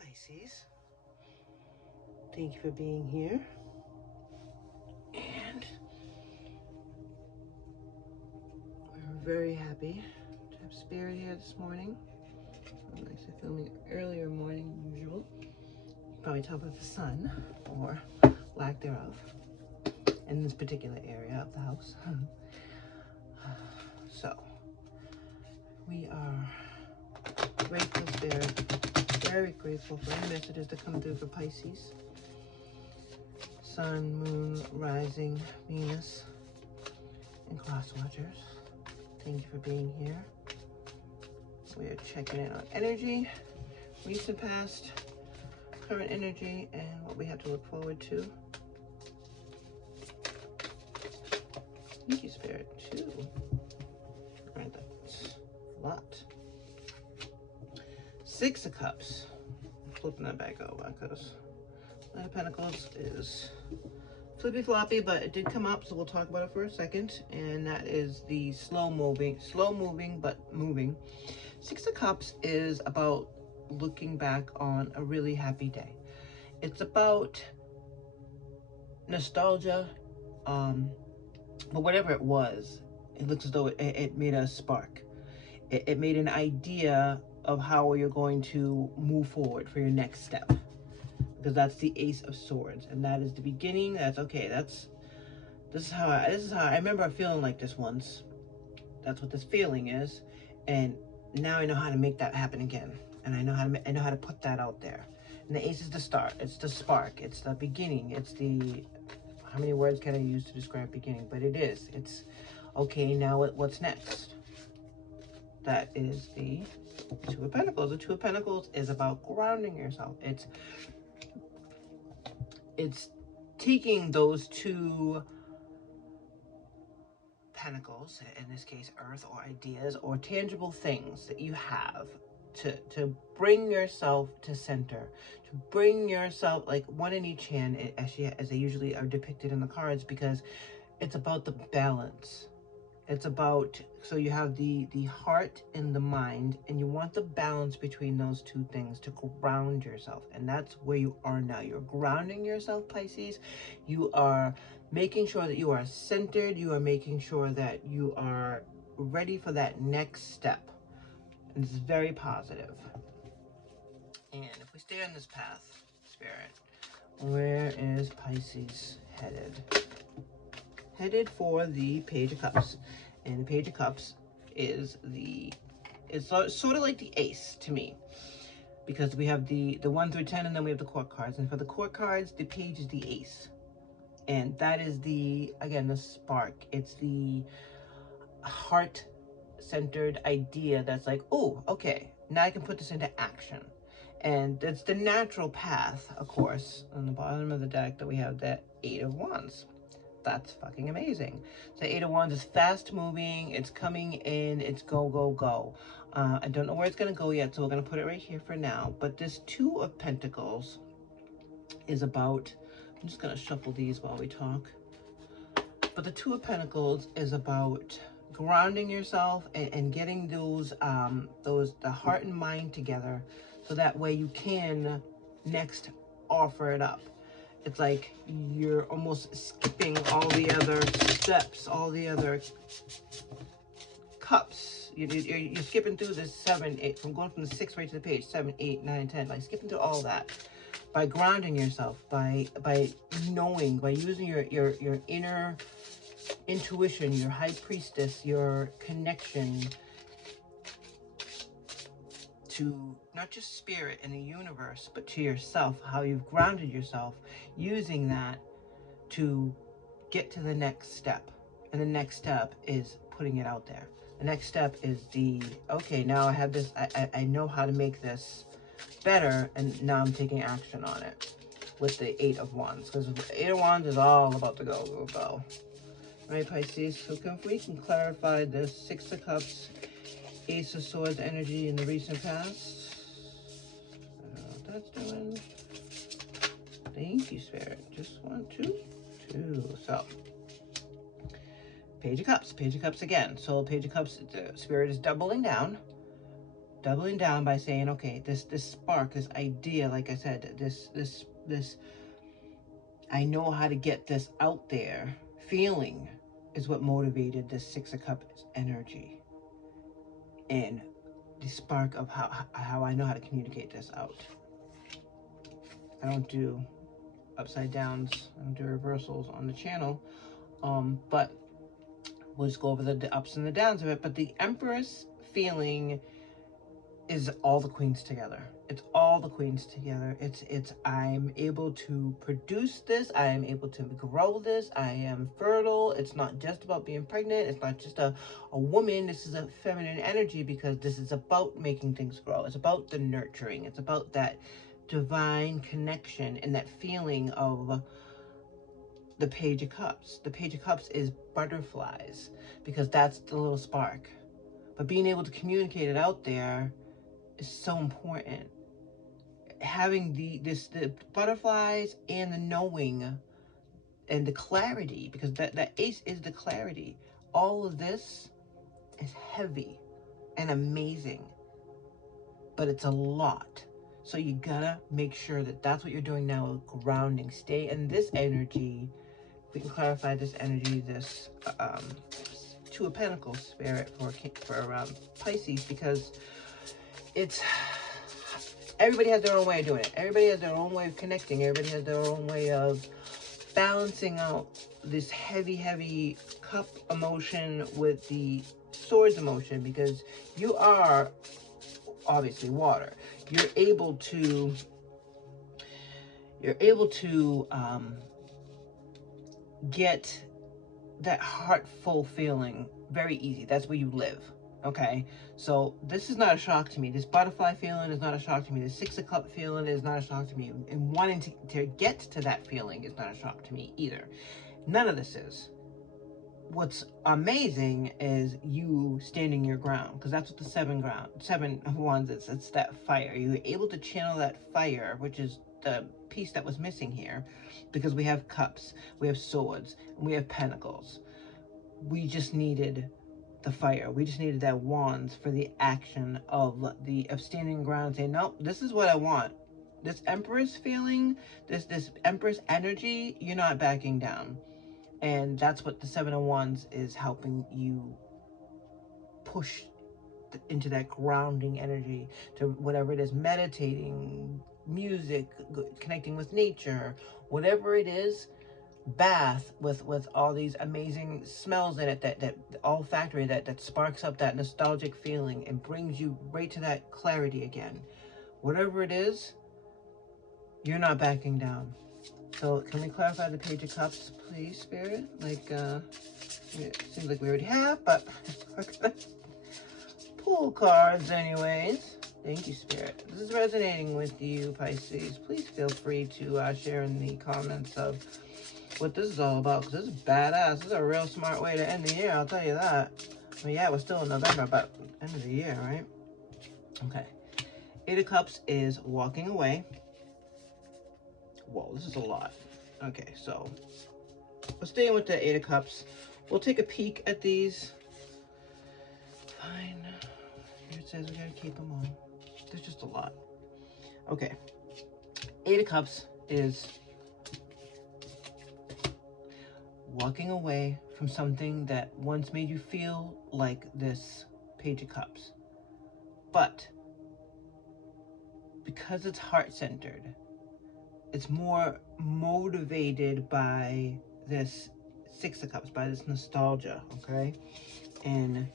Pisces. Thank you for being here. And we're very happy to have Spirit here this morning. I'm actually filming earlier morning than usual. You can probably tell by the sun, or lack thereof, in this particular area of the house. So, we are grateful, Spirit, very grateful for any messages that come through for Pisces. Sun, Moon, Rising, Venus, and Cross Watchers. Thank you for being here. We are checking in on energy, recent past, current energy, and what we have to look forward to. Thank you, Spirit, too. Right, that's a lot. Six of Cups. Flipping that back over because Nine of Pentacles is flippy floppy, but it did come up, so we'll talk about it for a second. And that is the slow moving but moving. Six of Cups is about looking back on a really happy day. It's about nostalgia, but whatever it was, it looks as though it made a spark. It made an idea of how you're going to move forward for your next step. Because that's the Ace of Swords, and that is the beginning. That's okay. This is how I remember feeling like this once. That's what this feeling is, and now I know how to make that happen again, and I know how to put that out there. And the Ace is the start. It's the spark. It's the beginning. It's the, how many words can I use to describe beginning? But it is. It's okay. Now what's next? That is the Two of Pentacles. The Two of Pentacles is about grounding yourself. It's taking those two pentacles, in this case earth, or ideas or tangible things that you have, to bring yourself to center, to bring yourself, like one in each hand, as they usually are depicted in the cards, because it's about the balance. It's about, so you have the heart and the mind, and you want the balance between those two things to ground yourself. And that's where you are now. You're grounding yourself, Pisces. You are making sure that you are centered. You are making sure that you are ready for that next step. And this is very positive. And if we stay on this path, Spirit, where is Pisces headed? Headed for the Page of Cups. And the Page of Cups is it's sort of like the Ace to me, because we have the 1 through 10, and then we have the court cards. And for the court cards, the Page is the Ace, and that is again the spark. It's the heart-centered idea that's like, oh, okay, now I can put this into action. And that's the natural path, of course. On the bottom of the deck that we have the Eight of Wands. That's fucking amazing. So Eight of Wands is fast moving. It's coming in. It's go, go, go. I don't know where it's going to go yet, so we're going to put it right here for now. But this Two of Pentacles is about, I'm just going to shuffle these while we talk. But the Two of Pentacles is about grounding yourself and getting the heart and mind together, so that way you can next offer it up. It's like you're almost skipping all the other steps, all the other cups. You're skipping through the 7, 8, from going from the 6 right to the page, 7, 8, 9, 10, like skipping through all that. By grounding yourself, by knowing, by using your inner intuition, your high priestess, your connection to not just spirit and the universe, but to yourself, how you've grounded yourself, using that to get to the next step. And the next step is putting it out there. The next step is okay, now I have this, I know how to make this better, and now I'm taking action on it with the Eight of Wands, because the Eight of Wands is all about the go, go, go. All right, Pisces, so if we can clarify this Six of Cups, Ace of Swords energy in the recent past. I don't know what that's doing. Thank you, Spirit. Just 1, 2, 2. So, Page of Cups. Page of Cups again. So, Page of Cups, the Spirit is doubling down. doubling down by saying, okay, this spark, this idea, like I said, this I know how to get this out there feeling is what motivated this Six of Cups energy, and the spark of how I know how to communicate this out. I don't do upside downs, I don't do reversals on the channel, but we'll just go over the ups and the downs of it. But the Empress feeling is all the queens together. It's all the queens together. It's I'm able to produce this. I am able to grow this. I am fertile. It's not just about being pregnant. It's not just a woman. This is a feminine energy, because this is about making things grow. It's about the nurturing. It's about that divine connection and that feeling of the Page of Cups. The Page of Cups is butterflies, because that's the little spark. But being able to communicate it out there is so important. Having the butterflies and the knowing and the clarity, because that ace is the clarity. All of this is heavy and amazing, but it's a lot. So you gotta make sure that that's what you're doing now, grounding. Stay in this energy. We can clarify this energy, this Two of Pentacles spirit for Pisces, because it's, everybody has their own way of doing it. Everybody has their own way of connecting. Everybody has their own way of balancing out this heavy cup emotion with the swords emotion, because you are obviously water. You're able to get that heartful feeling very easy. That's where you live. Okay, so this is not a shock to me. This butterfly feeling is not a shock to me. The Six of Cups feeling is not a shock to me. And wanting to get to that feeling is not a shock to me either. None of this is. What's amazing is you standing your ground, because that's what the Seven of Wands is. It's that fire. You're able to channel that fire, which is the piece that was missing here, because we have cups, we have swords, and we have pentacles. We just needed the fire. We just needed that wands for the action of standing ground, saying, nope, this is what I want. This Empress feeling, this Empress energy, you're not backing down. And that's what the Seven of Wands is helping you push into, that grounding energy, to whatever it is, meditating, music, connecting with nature, whatever it is. Bath with all these amazing smells in it, that olfactory, that sparks up that nostalgic feeling and brings you right to that clarity again. Whatever it is, you're not backing down. So can we clarify the Page of Cups, please, Spirit? Like, it seems like we already have, but we're gonna pull cards anyways. Thank you, Spirit. If this is resonating with you, Pisces, please feel free to share in the comments of what this is all about, because this is badass. This is a real smart way to end the year, I'll tell you that. I mean, yeah, we're still in November, but end of the year, right? Okay. Eight of Cups is walking away. Whoa, this is a lot. Okay, so we're staying with the Eight of Cups. We'll take a peek at these. Fine. Here it says we gotta keep them on. There's just a lot. Okay. Eight of Cups is walking away from something that once made you feel like this Page of Cups. But because it's heart-centered, it's more motivated by this Six of Cups, by this nostalgia, okay? And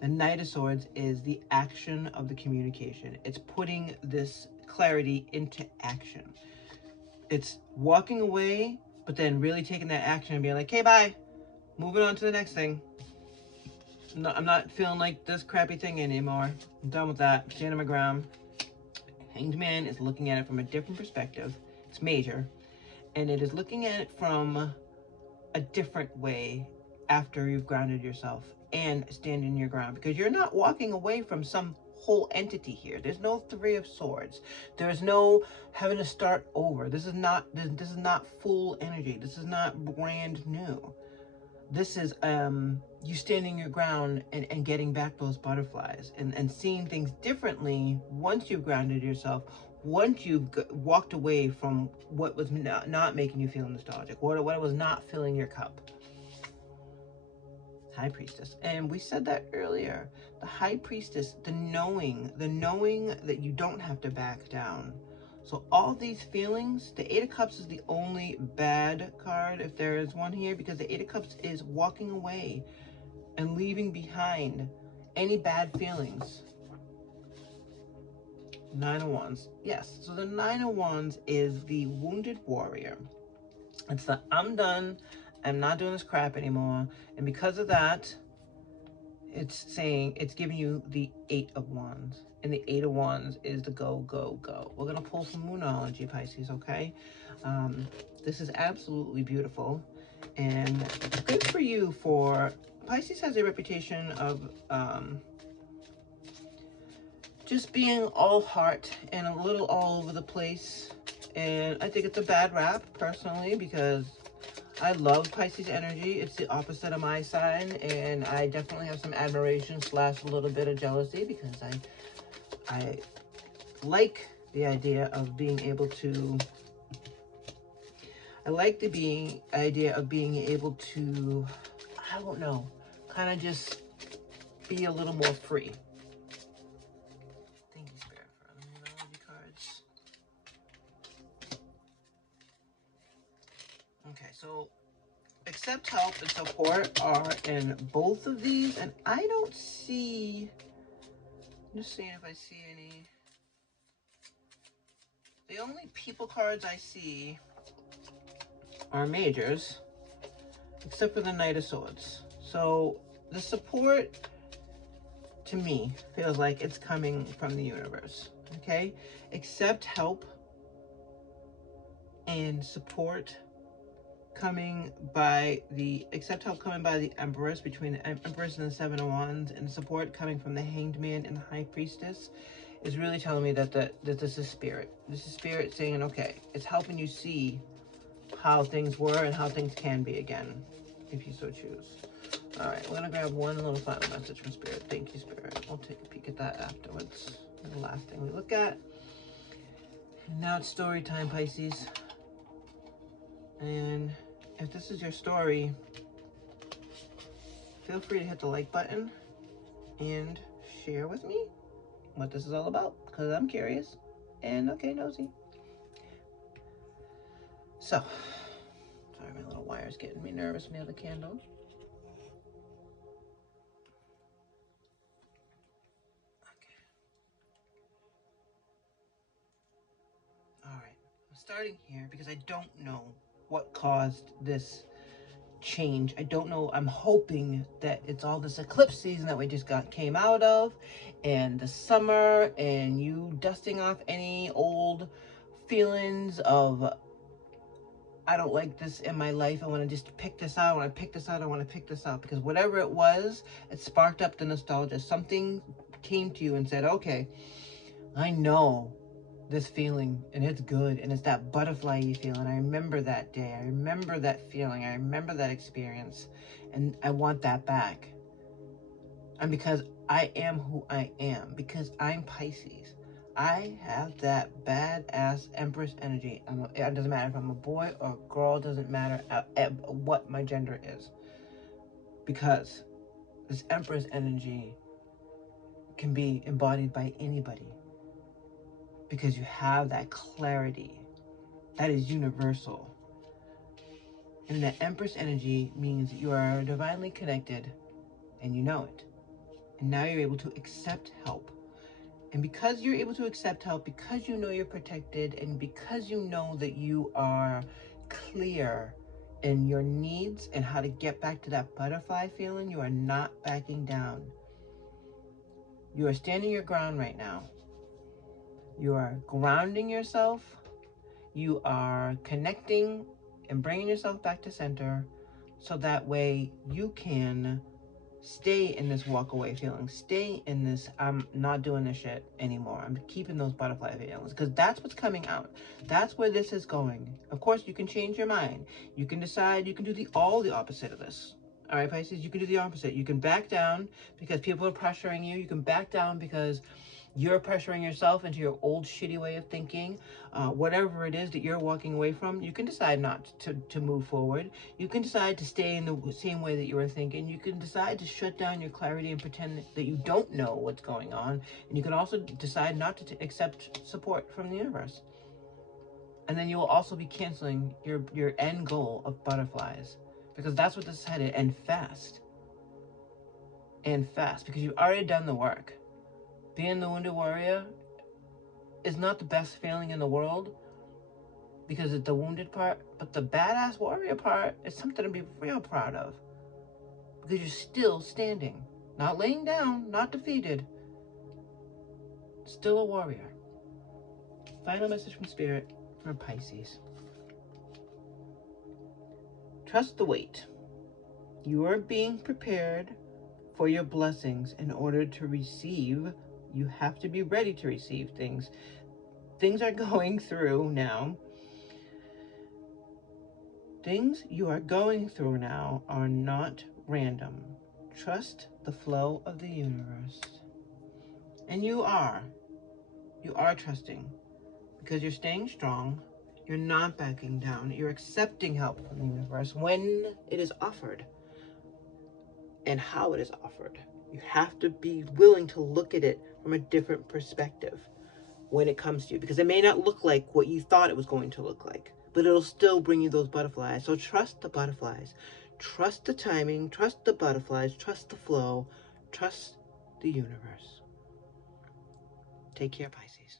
the Knight of Swords is the action of the communication. It's putting this clarity into action. It's walking away, but then really taking that action and being like, okay, bye. Moving on to the next thing. No, I'm not feeling like this crappy thing anymore. I'm done with that. Standing my ground. Hanged Man is looking at it from a different perspective. It's major. And it is looking at it from a different way after you've grounded yourself and standing your ground. Because you're not walking away from some whole entity here. There's no Three of Swords. There's no having to start over. This is not full energy. This is not brand new. This is you standing your ground and getting back those butterflies and seeing things differently once you've grounded yourself, once you've walked away from what was not making you feel nostalgic, what was not filling your cup. High Priestess. And we said that earlier. The High Priestess, the knowing that you don't have to back down. So all these feelings, the Eight of Cups is the only bad card, if there is one here, because the Eight of Cups is walking away and leaving behind any bad feelings. Nine of Wands. Yes, so the Nine of Wands is the wounded warrior. It's the I'm done, I'm not doing this crap anymore. And because of that, it's saying, it's giving you the Eight of Wands. And the Eight of Wands is the go, go, go. We're going to pull some Moonology, Pisces, okay? This is absolutely beautiful. And good for you for... Pisces has a reputation of just being all heart and a little all over the place. And I think it's a bad rap, personally, because I love Pisces energy. It's the opposite of my sign, and I definitely have some admiration / a little bit of jealousy, because I like the idea of being able to... I like the idea of being able to, I don't know, kind of just be a little more free. Thank you, Spirit, for the Moonology cards. Okay, so accept, help, and support are in both of these, and I don't see... I'm just seeing if I see any... The only people cards I see are majors, except for the Knight of Swords. So the support, to me, feels like it's coming from the universe, okay? Accept, help, and support coming by the... Accept, help coming by the Empress, between the Empress and the Seven of Wands, and support coming from the Hanged Man and the High Priestess is really telling me that that this is Spirit. This is Spirit saying, okay, it's helping you see how things were and how things can be again, if you so choose. All right, we're gonna grab one little final message from Spirit. Thank you, Spirit. We'll take a peek at that afterwards. The last thing we look at. And now it's story time, Pisces. And if this is your story, feel free to hit the like button and share with me what this is all about, because I'm curious and okay, nosy. So, sorry, my little wire's getting me nervous near the candle. Okay. All right, I'm starting here because I don't know what caused this change. I don't know. I'm hoping that it's all this eclipse season that we just came out of, and the summer, and you dusting off any old feelings of, I don't like this in my life, I want to just pick this out, I want to pick this out, I want to pick this out, because whatever it was, it sparked up the nostalgia. Something came to you and said, okay, I know this feeling, and it's good, and it's that butterfly-y feeling. I remember that day, I remember that feeling, I remember that experience, and I want that back. And because I am who I am, because I'm Pisces, I have that badass Empress energy. It doesn't matter if I'm a boy or a girl, it doesn't matter what my gender is, because this Empress energy can be embodied by anybody, because you have that clarity that is universal. And the Empress energy means you are divinely connected and you know it. And now you're able to accept help. And because you're able to accept help, because you know you're protected, and because you know that you are clear in your needs and how to get back to that butterfly feeling, you are not backing down. You are standing your ground right now. You are grounding yourself. You are connecting and bringing yourself back to center, so that way you can stay in this walk away feeling, stay in this I'm not doing this shit anymore, I'm keeping those butterfly feelings, because that's what's coming out. That's where this is going. Of course, you can change your mind. You can decide you can do all the opposite of this. All right, Pisces, you can do the opposite. You can back down because people are pressuring you. You can back down because you're pressuring yourself into your old shitty way of thinking. Whatever it is that you're walking away from, you can decide not to move forward. You can decide to stay in the same way that you were thinking. You can decide to shut down your clarity and pretend that you don't know what's going on. And you can also decide not to accept support from the universe. And then you will also be canceling your end goal of butterflies. Because that's what this is headed, and fast. And fast, because you've already done the work. Being the wounded warrior is not the best feeling in the world because it's the wounded part, but the badass warrior part is something to be real proud of. Because you're still standing. Not laying down, not defeated. Still a warrior. Final message from Spirit for Pisces. Trust the wait. You are being prepared for your blessings. In order to receive, you have to be ready to receive things. Things are going through now. Things you are going through now are not random. Trust the flow of the universe. And you are trusting because you're staying strong. You're not backing down. You're accepting help from the universe when it is offered and how it is offered. You have to be willing to look at it from a different perspective when it comes to you, because it may not look like what you thought it was going to look like, but it'll still bring you those butterflies. So trust the butterflies. Trust the timing. Trust the butterflies. Trust the flow. Trust the universe. Take care, Pisces.